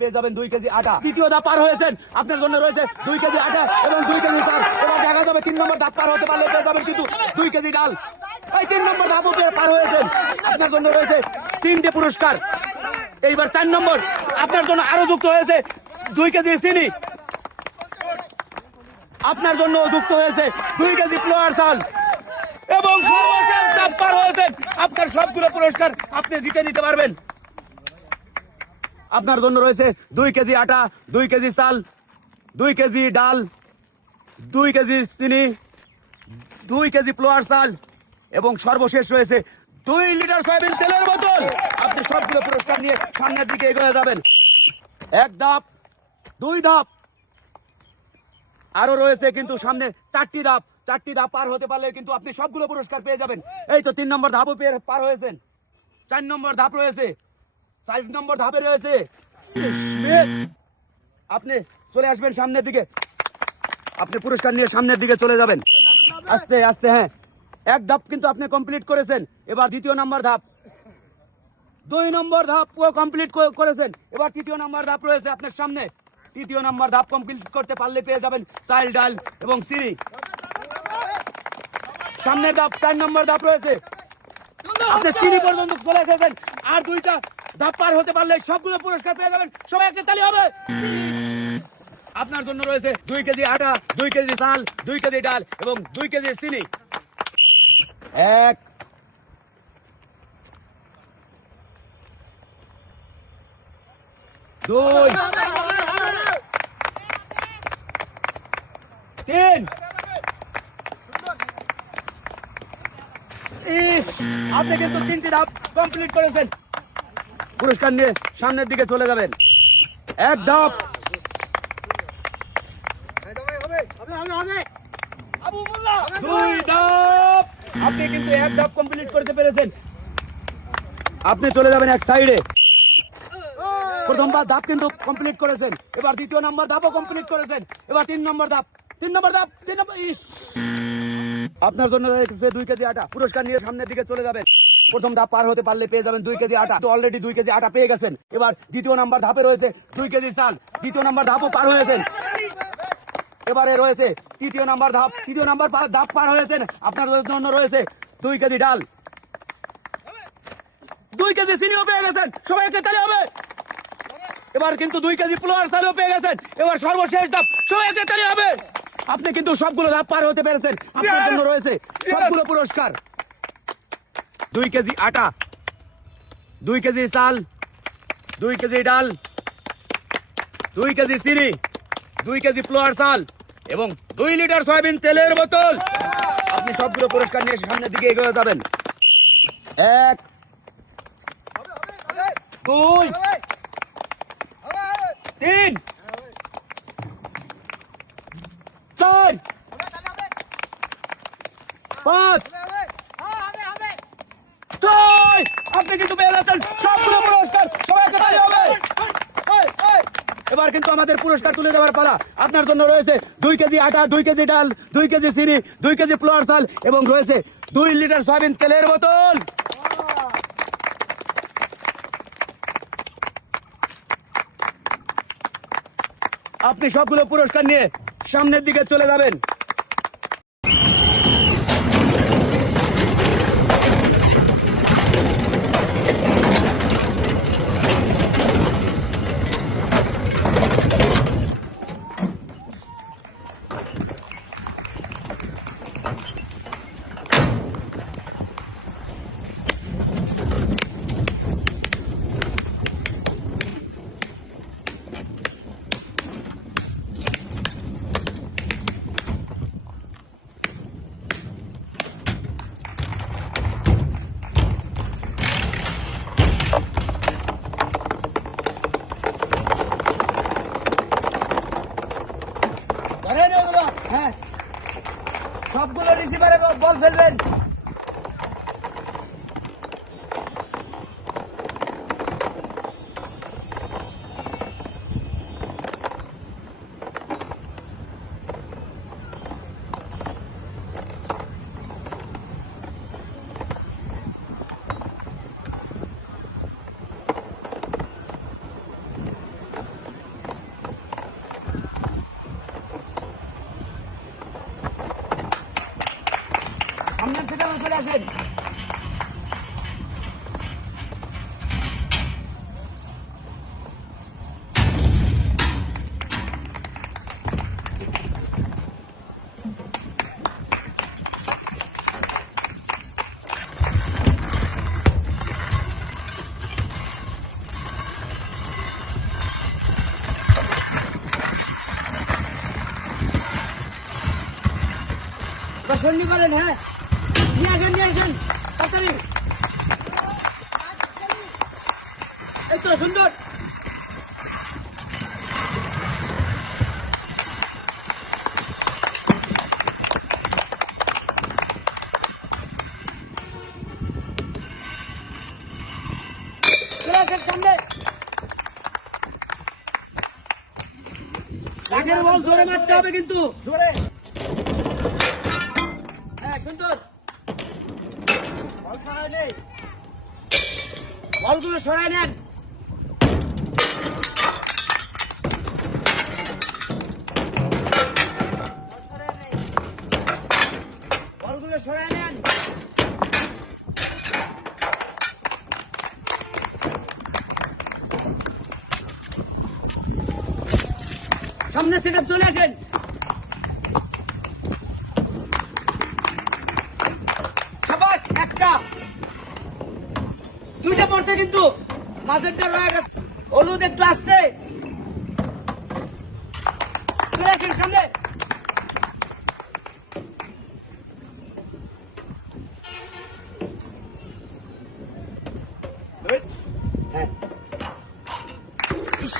পেয়ে যাবেন 2 কেজি আটা। দ্বিতীয় ধাপ পার হয়েছেন, আপনার জন্য রয়েছে 2 কেজি আটা এবং 2 কেজি চাল। এবার দেখা যাবে 3 নম্বর ধাপ পার হতে পারলে পেয়ে যাবেন কিন্তু 2 কেজি ডাল। এই 3 নম্বর ধাপও পার হয়েছেন, আপনার জন্য রয়েছে 3টে পুরস্কার। এইবার 4 নম্বর আপনার জন্য আরো যুক্ত হয়েছে 2 কেজি চিনি, আপনার জন্য যুক্ত হয়েছে 2 কেজি ফ্লোয়ার চাল এবং সর্বশেষ ধাপ পার হয়েছেন, আপনার সবগুলো পুরস্কার আপনি জিতে নিতে পারবেন। আপনার জন্য রয়েছে 2 কেজি আটা, 2 কেজি চাল, 2 কেজি ডাল, 2 কেজি চিনি, 2 কেজি ফ্লোয়ার চাল এবং সর্বশেষ রয়েছে 2 লিটার সয়াবিন তেলের বোতল। আপনি সবগুলো পুরস্কার নিয়ে সামনের দিকে এগিয়ে যাবেন। 1 ধাপ, 2 ধাপ, আরো রয়েছে কিন্তু সামনে 4টি ধাপ। 4টি ধাপ পার হতে পারলে কিন্তু আপনি সবগুলো পুরস্কার পেয়ে যাবেন। এই তো 3 নম্বর ধাপও পার হয়েছেন, 4 নম্বর ধাপ রয়েছে, 4 নম্বর ধাপে রয়েছে। আপনি চলে আসবেন সামনের দিকে, আপনি পুরস্কার নিয়ে সামনের দিকে চলে যাবেন আস্তে আস্তে। হ্যাঁ, 1 ধাপ কিন্তু আপনি কমপ্লিট করেছেন। এবার 2য় নম্বর ধাপ, 2 নম্বর ধাপ কমপ্লিট করেছেন। এবার 3য় নম্বর ধাপ রয়েছে আপনার সামনে। 3য় নম্বর ধাপ কমপ্লিট করতে পারলে পেয়ে যাবেন চাল, ডাল এবং চিনি। সামনের ধাপ 4 নম্বর ধাপ রয়েছে, আপনি চিনি পর্যন্ত চলে এসেছেন। আর 2টা ধাপ পার হতে পারলে সবগুলো পুরস্কার পেয়ে যাবেন। সবাই একটা তালি হবে। আপনার জন্য রয়েছে 2 কেজি আটা, 2 কেজি চাল, 2 কেজি ডাল এবং 2 কেজি চিনি। 1 2 3 আপনি কিন্তু 3টি ধাপ কমপ্লিট করেছেন। পুরস্কার নিয়ে সামনের দিকে চলে যাবেন। 1 ধাপ, 2 ধাপ, আপনি কিন্তু 1 ধাপ কমপ্লিট করতে পেরেছেন। আপনি চলে যাবেন এক সাইডে। প্রথমবার ধাপ কিন্তু কমপ্লিট করেছেন। এবার 2য় নম্বর ধাপও কমপ্লিট করেছেন। এবার 3 নম্বর ধাপ, 3 নম্বর ধাপ, 3 নম্বর। আপনার জন্য রয়েছে 2 কেজি আটা। পুরস্কার নিয়ে সামনের দিকে চলে যাবেন। প্রথম ধাপ পার হতে পারলে পেয়ে যাবেন 2 কেজি আটা। তো অলরেডি 2 কেজি আটা পেয়ে গেছেন। এবার 2য় নম্বর ধাপে রয়েছে 2 কেজি চাল। 2য় নম্বর ধাপও পার হয়েছেন। এবারে রয়েছে 3য় নম্বর ধাপ। 3য় নম্বর ধাপ পার হয়েছেন। আপনার জন্য রয়েছে 2 কেজি ডাল, 2 কেজি চিনিও পেয়ে গেছেন। সবাই একটা তালি হবে। এবার কিন্তু 2 কেজি ফ্লোয়ার চালও পেয়ে গেছেন। এবার সর্বশেষ ধাপ, সবাই একটা তালি হবে। আপনি কিন্তু সবগুলো ধাপ পার হতে পেরেছেন। আপনার জন্য রয়েছে সবগুলো পুরস্কার। 2 কেজি আটা, 2 কেজি চাল, 2 কেজি ডাল, 2 কেজি চিনি, 2 কেজি ফ্লোয়ার চাল এবং 2 লিটার সয়াবিন তেলের বোতল। আপনি সবগুলো পুরস্কার নিয়ে সামনের দিকে এগিয়ে যাবেন। 1 2 3 4 5 6। আপনি কিন্তু পেয়ে যাচ্ছেন সবগুলো পুরস্কার। সবাই একটা তালি হবে। এবার কিন্তু আমাদের পুরস্কার তুলে দেওয়ার পালা। আপনার জন্য রয়েছে 2 কেজি আটা, 2 কেজি ডাল, 2 কেজি চিনি, 2 কেজি ফ্লোয়ার চাল এবং রয়েছে 2 লিটার সয়াবিন তেলের বোতল। আপনি সবগুলো পুরস্কার নিয়ে সামনের দিকে চলে যাবেন। হ্যাঁ, সবগুলো রিসিভারে বল ফেলবেন। সন্নি করেন। হ্যাঁ, নিয়ে আসেন তাড়াতাড়ি। এই তো সুন্দর। চলে আসেন সামনে। লাঠের বল জোরে মারতে হবে কিন্তু, জোরে। হ্যাঁ সুন্দর। বল সরাই নেই, বলগুলো সরাই নেন। বলগুলো সরাই নেন। সামনে সেটআপ চলে আসেন। সাবাস, একটা দুইটা পড়ছে কিন্তু মাঝেরটা রয়ে গেছে। হলুদ একটু আসছে। চলে আসেন সামনে। হ্যাঁ, ইস,